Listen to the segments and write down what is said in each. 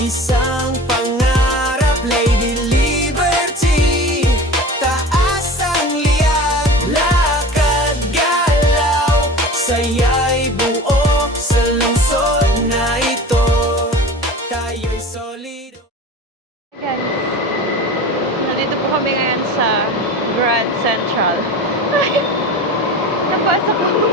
Isang pangarap, Lady Liberty. Taas ang liat, lakad galaw, saya'y buo sa lungsod na ito. Tayo'y solido. Guys, nandito po kami ngayon sa Grand Central. Ay, napasok ko.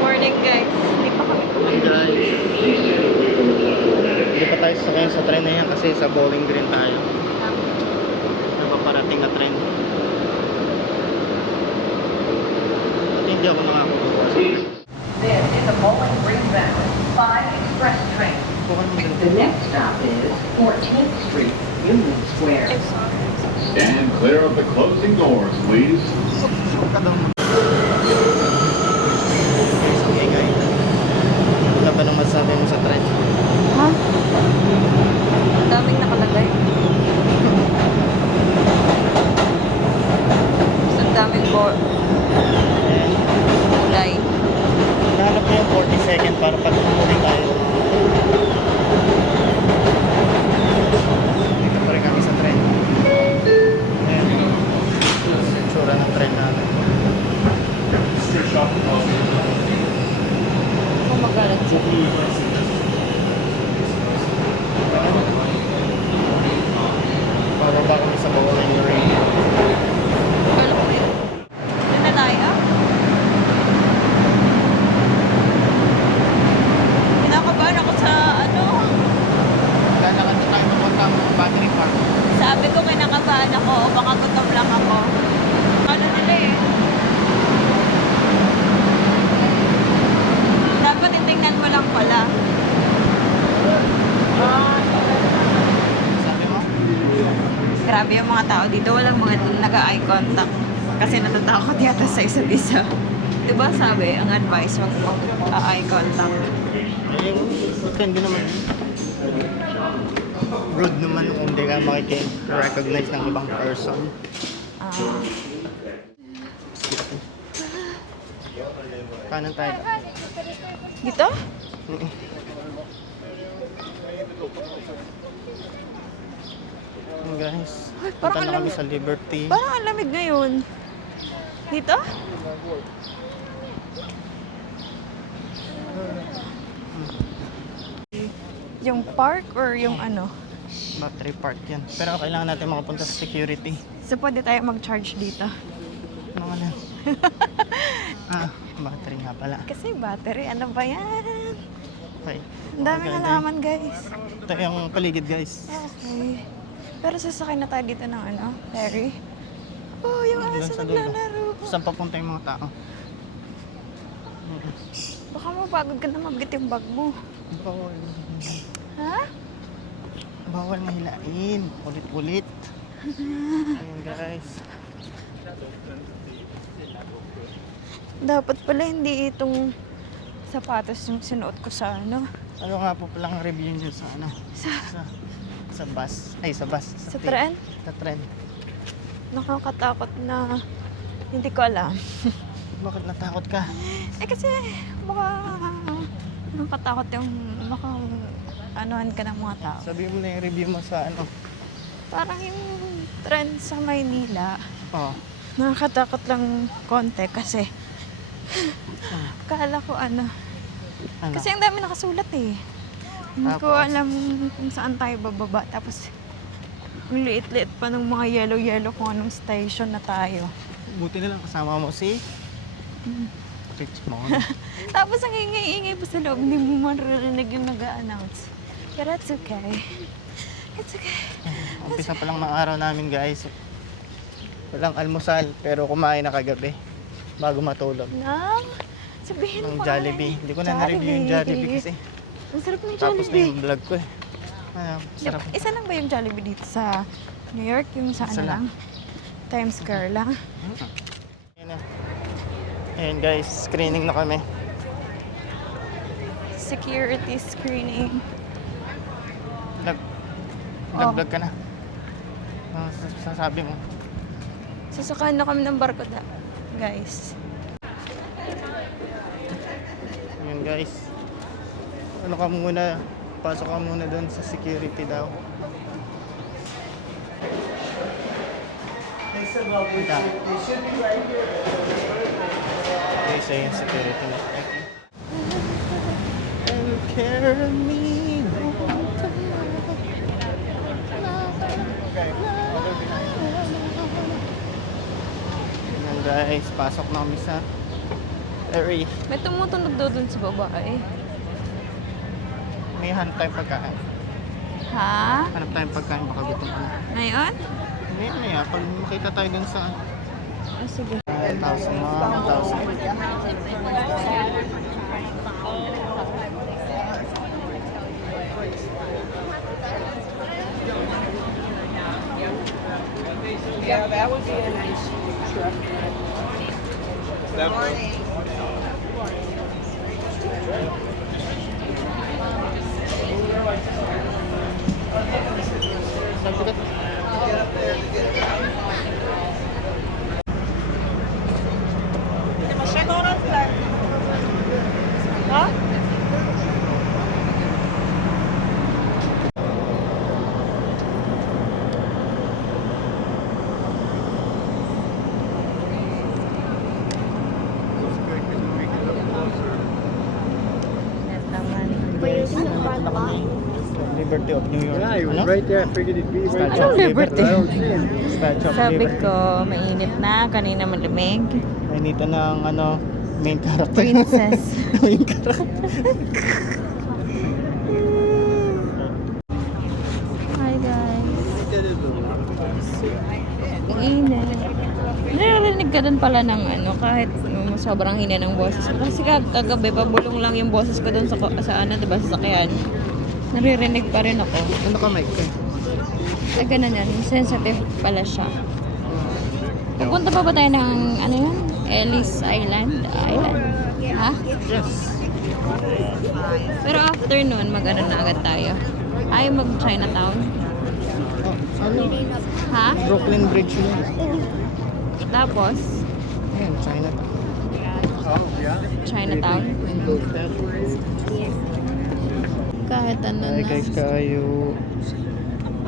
Morning guys, hindi pa kami. Hindi pa tayo sasakay sa tren na yan kasi sa Bowling Green tayo. Napaparating na tren. At hindi ako nakakuha sa tren. This is a Bowling Green bound 5 express train. Bukan mo din. The next stop is 14th Street, Union Square. Stand clear of the closing doors, please. Ka daw mo. Sige guys. Ano ba nang masasabi mo sa tren? Ha? Ang daming nakalagay. Ang daming kulay. Nahanap ko yung 40 second para pag huli tayo. Dito pa rin kami sa tren. Ayan. Tsura ng tren natin. Kung magalit siya. Bababa kami sa Bowling Green. Kala ko yun. Doon na tayo? Kinakabahan ako sa ano. Lalakad na tayo papunta ang Battery Park. Sabi ko kinakabahan ako. Baka gutom lang ako. Ano nila eh. Dapat titingnan mo lang pala. Sabi mo? Grabe yung mga tao dito. Walang mga nag-eye contact. Kasi natatakot yata sa isa't isa. Diba sabi, ang advice, wag mag-eye contact. Eh, hindi naman. Rude naman kung hindi ka makikrecognize ng ibang person. Kanan tayo. Dito? Guys, Ay, parang punta na kami alam- sa Liberty. Parang ang lamig ngayon. Dito? Yung park or yung ano? Battery Park yan. Pero kailangan natin makapunta sa security. So pwede tayo mag-charge dito. Ano nga lang? Battery nga pala. Kasi battery, ano ba yan? Okay. Ang daming Okay, halaman guys. Ito yung paligid guys. Okay. Pero sasakay na tayo dito ng ano? Ferry. Oh, yung Doon aso sa dulo. naglalaro. Saan papunta yung mga tao? Baka mapagod ka na mabigat yung bag mo. Bawal. Ha? Bawal mahilain. Ulit-ulit. Ayan guys. Dapat pala hindi itong sapatos yung sinuot ko sa ano. Ano nga po palang review nyo sa ano? Sa bus. Ay, sa bus. Sa tren? Sa tren. Nakakatakot na hindi ko alam. Bakit natakot ka? Eh kasi baka nakakatakot yung baka anuhan ka ng mga tao. Sabi mo na yung review mo sa ano? Parang yung tren sa Maynila, Oh. nakakatakot lang konti kasi kala ko ano. Ano? Kasi ang dami nakasulat eh. Hindi ko Tapos? alam kung saan tayo bababa. Tapos ang liit-liit pa ng mga yellow-yellow kung anong station na tayo. Buti na lang kasama mo si Richmond. Tapos ang ingay-ingay pa sa loob, hindi mo maririnig yung nag-a-announce. But that's okay. It's okay. Umpisa pa lang ng araw namin guys. Walang almusal pero kumain na kagabi bago matulog. Nang, sabihin Ng mo Jollibee. Hindi ko na na-review yung Jollibee kasi. Ang sarap ng Tapos na Jollibee. yung vlog ko eh. Sarap. Isa lang ba yung Jollibee dito sa New York? Yung sa Isa ano lang? lang. Times Square lang? Ayan na. Ayan guys, screening na kami. Security screening. Nag-vlog ka na. Ano sasabi mo? Sasakayan na kami ng barko guys. guys. Ano ka muna, pasok ka muna doon sa security daw. Punta. Okay, so yung security na. Okay. And carry me Ayan guys, pasok na kami sa area. May tumutunog daw dun sa babae. May hanap tayong pagkain. Ha? Hanap tayong pagkain, baka gutom ka na. Ngayon? Maya, pag makita tayo dun sa Ah, sige. 1,000 mga 1,000. Yeah, that would be a nice truck. Sabi ka, Liberty of New York. Yeah, it was Ano? right there. I figured it'd be right Statue of Anong Liberty? there. I don't see him. Statue of Sabi Liberty. ko, mainit na. Kanina malamig. Mainita ng ano, main character. Princess. Main character. Hi guys. Ang init. Narinig ka dun pala ng ano, kahit sobrang hina ng boses ko. Kasi kagabi, pabulong lang yung boses ko dun sa ano, diba, sa sakyan. Naririnig pa rin ako. Ano ka, Mike? Ay, ganun yan. Sensitive pala siya. Pupunta pa ba tayo ng, ano yun? Ellis Island? Ha? Yes. Pero after nun, mag-ano na agad tayo. Ay, mag-Chinatown. Oh, ano? Ha? Brooklyn Bridge yun. Tapos, Ayan, China. Chinatown. Kahit ano Hi na. guys, kayo.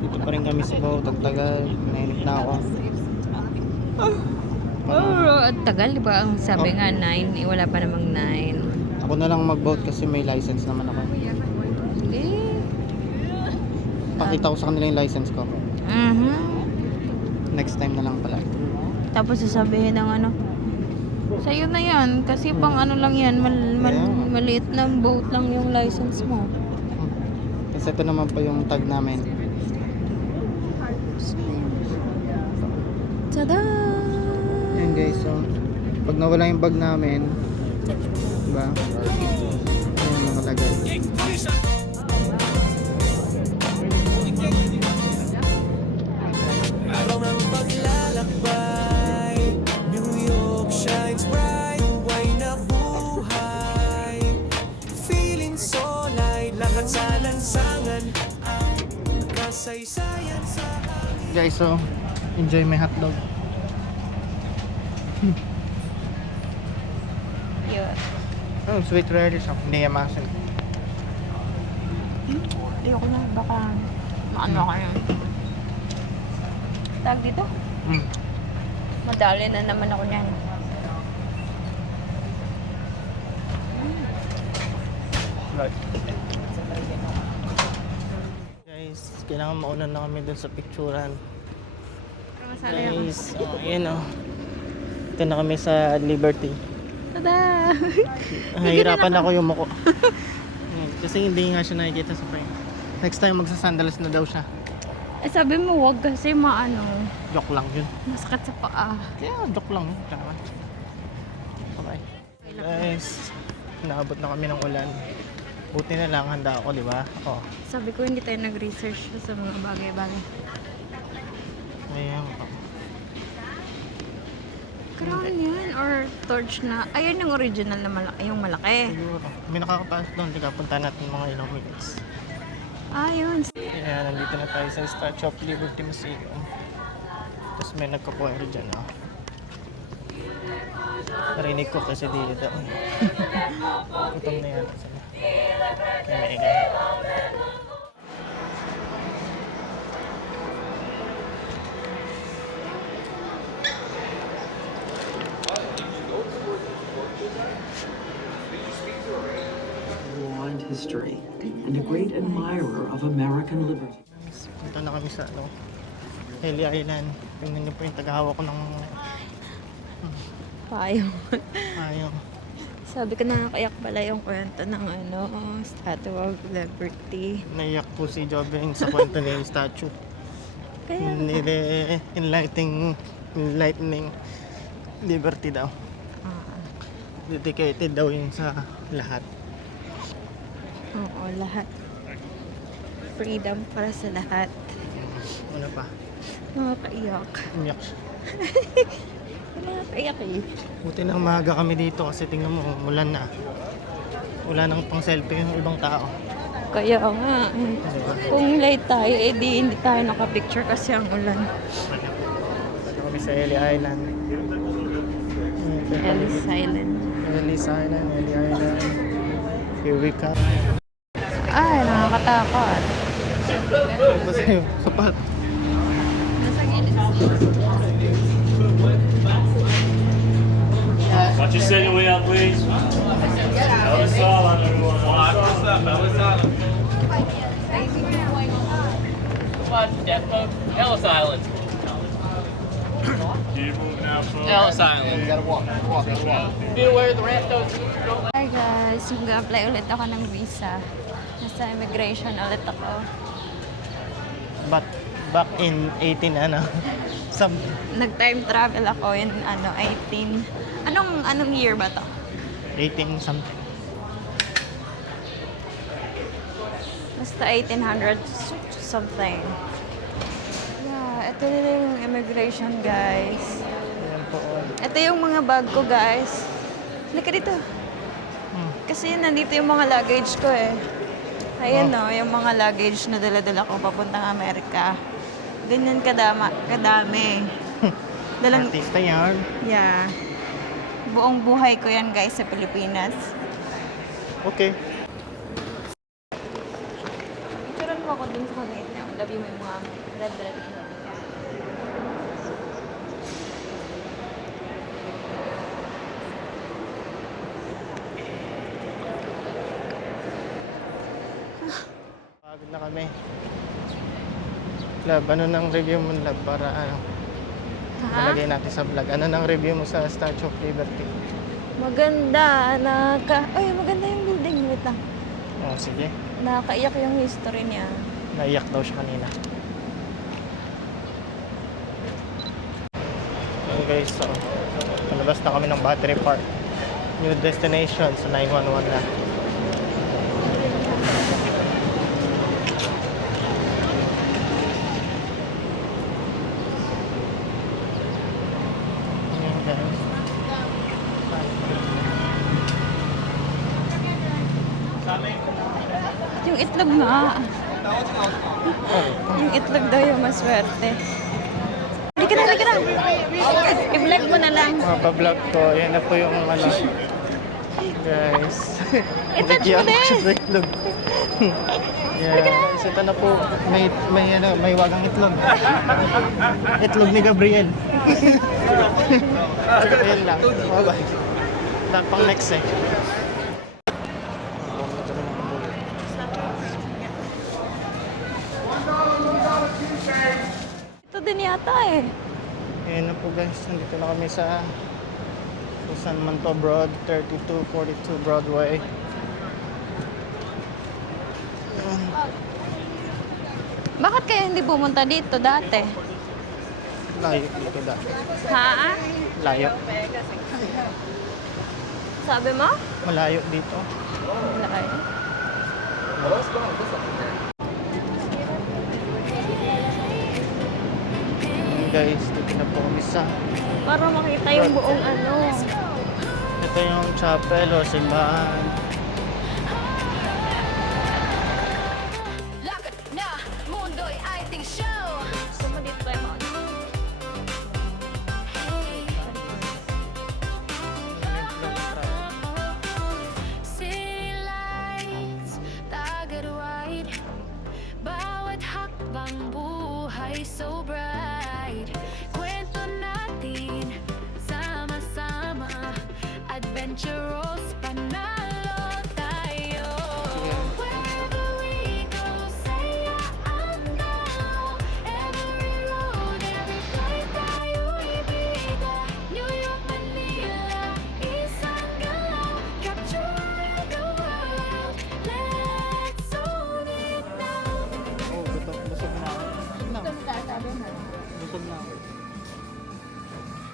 Dito pa rin kami sa boat. Ang tagal. Nainip na ako. Oh, at tagal, di ba? Ang sabi nga, 9. Eh, wala pa namang 9. Ako na lang mag-boat kasi may license naman ako. Eh. Pakita ko sa kanila yung license ko. Next time na lang pala. Tapos sasabihin ng ano, sa'yo na yan. Kasi pang ano lang yan, maliit na boat lang yung license mo. Kasi ito naman po yung tag namin. Tada! Ayan guys, so pag nawala yung bag namin, diba? Ayan nakalagay. Araw ng paglalakbay, New York shines bright, buhay na buhay. Feeling so light, lahat sa lansangan, ang kasaysayan sa hangin. Guys, so enjoy my hotdog. Yun. Oh, sweet relish ako. Hindi yamasin. Ayoko na, baka maano ka yun. Tag dito? Madali na naman ako niyan. Right. Guys, kailangan mauna na kami dun sa picturean. Guys, oh, ayan oh. Ito na kami sa Liberty. Tada! Nahihirapan ako yung muko. Ayan, kasi hindi nga siya nakikita sa frame. Next time magsasandalas na daw siya. Eh, sabi mo wag kasi maano, Joke lang yun. masakit sa paa. Kaya joke lang yun. Tsaka naman. Okay. Guys, naabot na kami ng ulan. Buti na lang handa ako, di ba? Oh, Sabi ko hindi tayo nag-research sa mga bagay-bagay. ayan. Crown yan or torch na. Ayun yung original na malaki, yung malaki. Siguro. May nakakataas doon. Tika, punta natin mga ilang minutes. Ayun. Ayan, nandito na tayo sa Statue of Liberty Museum. Tapos may nagkapuwero dyan, oh. Narinig ko kasi dito. Gutom na yata sila. Kaya maingay. War and history, and a great admirer of American liberty. Punta na kami sa Heli Island. Tingnan niyo po yung tagahawak ko ng Payo. ayong. Sabi ko na kayak pala yung kwento ng Statue of Liberty. Naiyak po si Jobin sa kwento ni statue. Kaya Enlightening liberty daw. Dedicated daw yun sa lahat. oo, lahat. Freedom para sa lahat. Ano pa? Nakakaiyak. Umiyak siya. Nakakaiyak eh. Buti nang maaga kami dito kasi tingnan mo, mulan na. Wala nang pang selfie yung ibang tao. Kaya nga. Diba? Kung late tayo, hindi tayo nakapicture kasi ang ulan. Punta kami sa Heli Island. Ellis Island. Heli Island. Here we come. Ay, nakakatakot. Basta yung sapat. Nasa gilid. Watch your second way out, please. Ellis Island, everyone. What's up, Ellis Island? Ellis Island. Can you move now, bro? Ellis Island. Be aware of the ramp though. Hi guys, mag-apply ulit ako ng visa. Nasa immigration ulit ako. But back in 18 some Nag-time travel ako in 18. Anong year ba to? 18 something. Basta 1800 something. Yeah, ito din yung immigration guys. Ayan po. Ito yung mga bag ko guys. Halika dito. Kasi nandito yung mga luggage ko eh. Ayan no, yung mga luggage na dala-dala ko papuntang Amerika. Ganyan kadami. Dalang, Artista yan. yeah. Buong buhay ko yan guys sa Pilipinas. Okay. Picturean mo ako dun sa kagait niya. Labi mo yung mga red. Pagod na kami. Lab, ano nang review mo, Lab, para malagay natin sa vlog. Ano nang review mo sa Statue of Liberty? Maganda. Ay, maganda yung building. Wait lang. Oh, sige. Nakakaiyak yung history niya. Naiyak daw siya kanina. Ayan guys, so palabas na kami ng Battery Park. New destination sa 911 na. Ayan guys. Yung itlog nga. Yung itlog daw yung maswerte. Halika na. I-vlog mo na lang. Mapablog ko. Yan na po yung guys. I-touch mo Nagyan ko siya din. sa itlog. Yeah, ito na po. May wagang itlog. Itlog ni Gabriel. Ayan lang. Bye-bye. Lahat pang next eh. Ito din yata eh. Ayan na po guys. Nandito na kami sa San Manto Broad, 3242 Broadway. Ayan. Bakit kayo hindi pumunta dito dati? Layo dito dati. Ha? Layo. Sabi mo? Malayo dito. Lakay. Ayan guys, dito na po kami sa Para makita yung buong ito yung chapel o simbahan. Lakad na, mundo'y ating show. Gusto mo dito tayo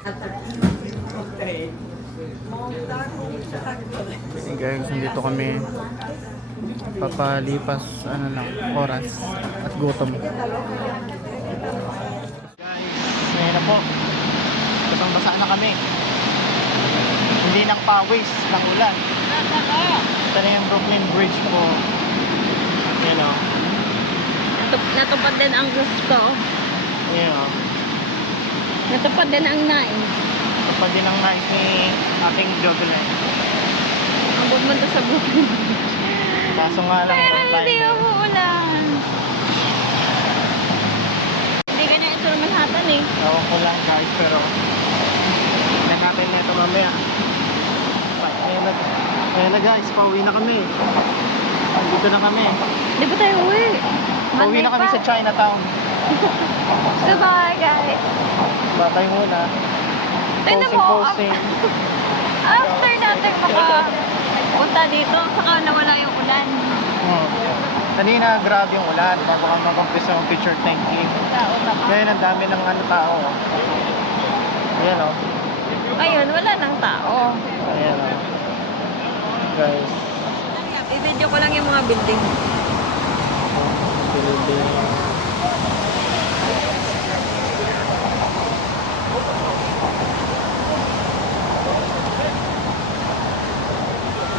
Hey guys, nandito kami papalipas oras at gutom. Guys, ngayon na po. Basang basa na kami. Hindi nang pawis ng ulan. Ito na yung Brooklyn Bridge po. You know. Natupad din ang gusto. You know. Natupad din ang nais. Natupad din ang nais ni aking Jovelyn. Ang pumunta sa Brooklyn. Kaso nga lang, Pero wrong hindi timing. umuulan. Hindi ka na ito Manhattan eh. Ewan ko lang guys, pero tignan natin na ito mamaya. Ayan na guys, pauwi na kami. Dito na kami. Di ba tayo uwi? Pauwi na kami sa Chinatown. Goodbye guys. Batay muna. Tignan mo, Posing. after natin punta dito, saka nawala yung ulan. Kanina grabe yung ulan bago ka mag-umpisa ng picture taking. Ngayon ang dami ng tao. Ayan o. Ayun, wala nang tao. Ayan o. Guys. I-video ko lang yung mga building. Building.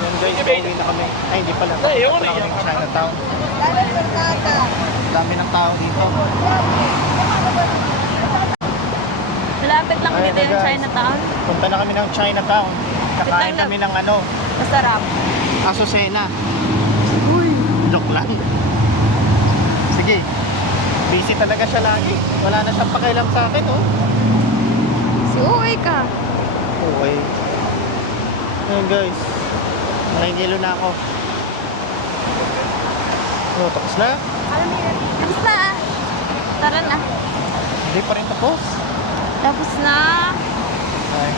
Yan guys, pauwi na kami. Ay, hindi pala. Pauwi na kami ng Chinatown. Dami ng tao dito. Malapit lang Ayun dito na, yung guys. Chinatown. Punta na kami ng Chinatown. Kakain kami ng Masarap. Azucena. Joke lang. Sige. Busy talaga siya lagi. Wala na siyang pakialam sa akin, oh. Si uwi ka. Okay. Ayun guys. Nakikilo na ako. Oh, tapos na? Tapos na. Tara na. Hindi pa rin tapos. Tapos na. Okay.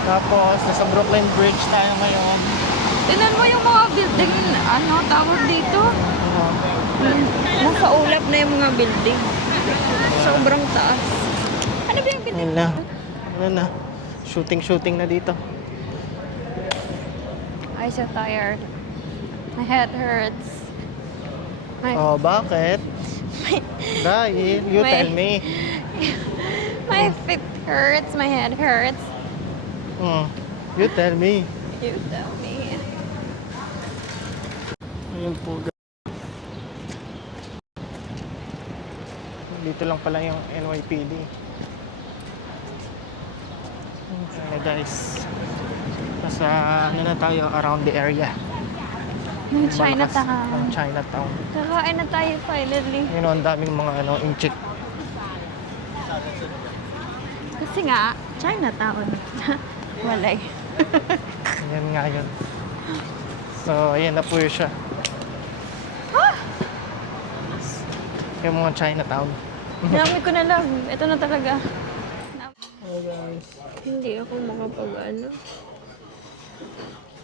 Tapos, nasa Brooklyn Bridge tayo ngayon. Tingnan mo yung mga building, tawag dito. Nasa ulap na yung mga building. Sobrang taas. Ano ba yung building? Ayun na. Ano na? Shooting na dito. I'm so tired. My head hurts. Oh, bakit? Dahil, you My- tell me. My feet hurts. My head hurts. You tell me. You tell me. Ayun po. Dito lang pala yung NYPD. Okay guys. Nasa na tayo around the area. Ng Malakas Chinatown. ng Chinatown. Kakain na tayo finally. Yun o, ang daming mga inchik. Kasi nga, Chinatown. Walay. Yan nga yun. So, ayan na po yun siya. Yung mga Chinatown. Dami ko na lang. Ito na talaga. Hey guys. Hindi ako makapag-ano.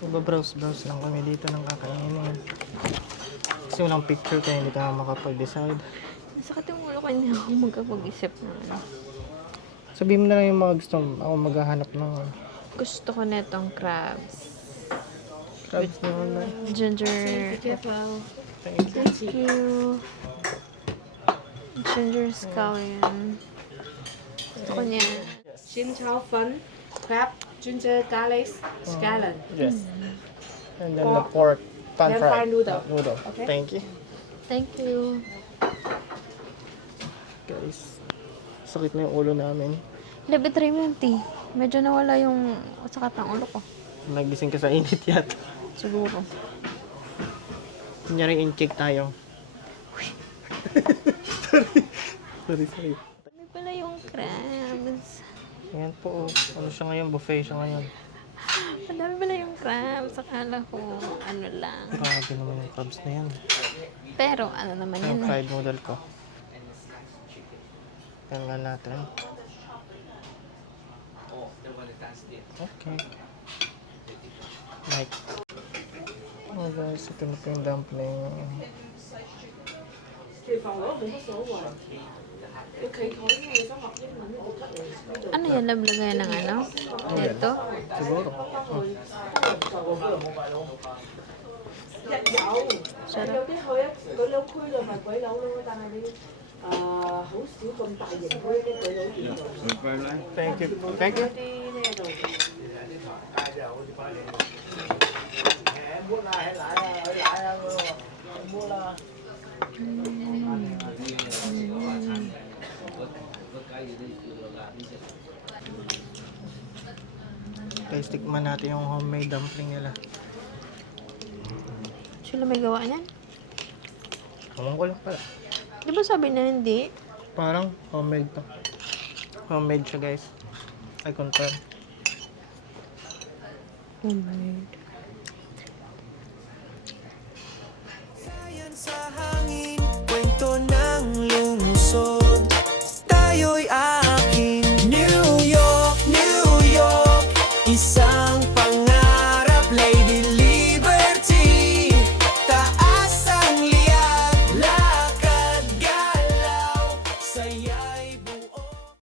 Browse lang kami dito ng kakainin. Kasi walang picture kaya hindi ka makapag-decide. Sakit yung ulo ko, hindi ako magkapag-isip ng ano. Sabihin mo na lang yung mga gusto mo. Ako maghahanap ng Gusto ko netong crabs. crabs naman na. Ginger. Thank you. Ginger scallion. Gusto ko niya. Chinchou fun, crab, ginger garlic, scallion. Yes. And then the pork pan Then fried fried noodle. Okay. Thank you. Thank you. Guys, sakit na yung ulo namin. Lebitry mo yung tea. Medyo nawala yung sakit ng ulo ko. Nagising ka sa init yata. Siguro. Kunyari in-check tayo. Sorry. Ano pala yung crabs? Ayan po. Ano siya ngayon? Buffet siya ngayon. Ang dami pala yung crabs. Akala ko ano lang. Grabe naman yung crabs na yan. Pero ano naman Yung yun. fried noodle ko. Yan nga natin. Okay. Like. Oh guys, ito na po yung dumpling. 其實我都冇乜所謂。你企台因為你想學英文，你得嚟呢度。 Ano yan? Nablagay ng ano? Ito? Siguro. 日有，有啲去啊，鬼佬區就咪鬼佬咯，但係你好少咁大型嗰啲鬼佬店度。 Thank you. Thank you. 啲咩度？ Guys, tikman natin yung homemade dumpling nila. Sila may gawa niyan? Ewan ko lang pala. Di ba sabi na hindi? Parang homemade to. Homemade siya guys. I confirm. Homemade.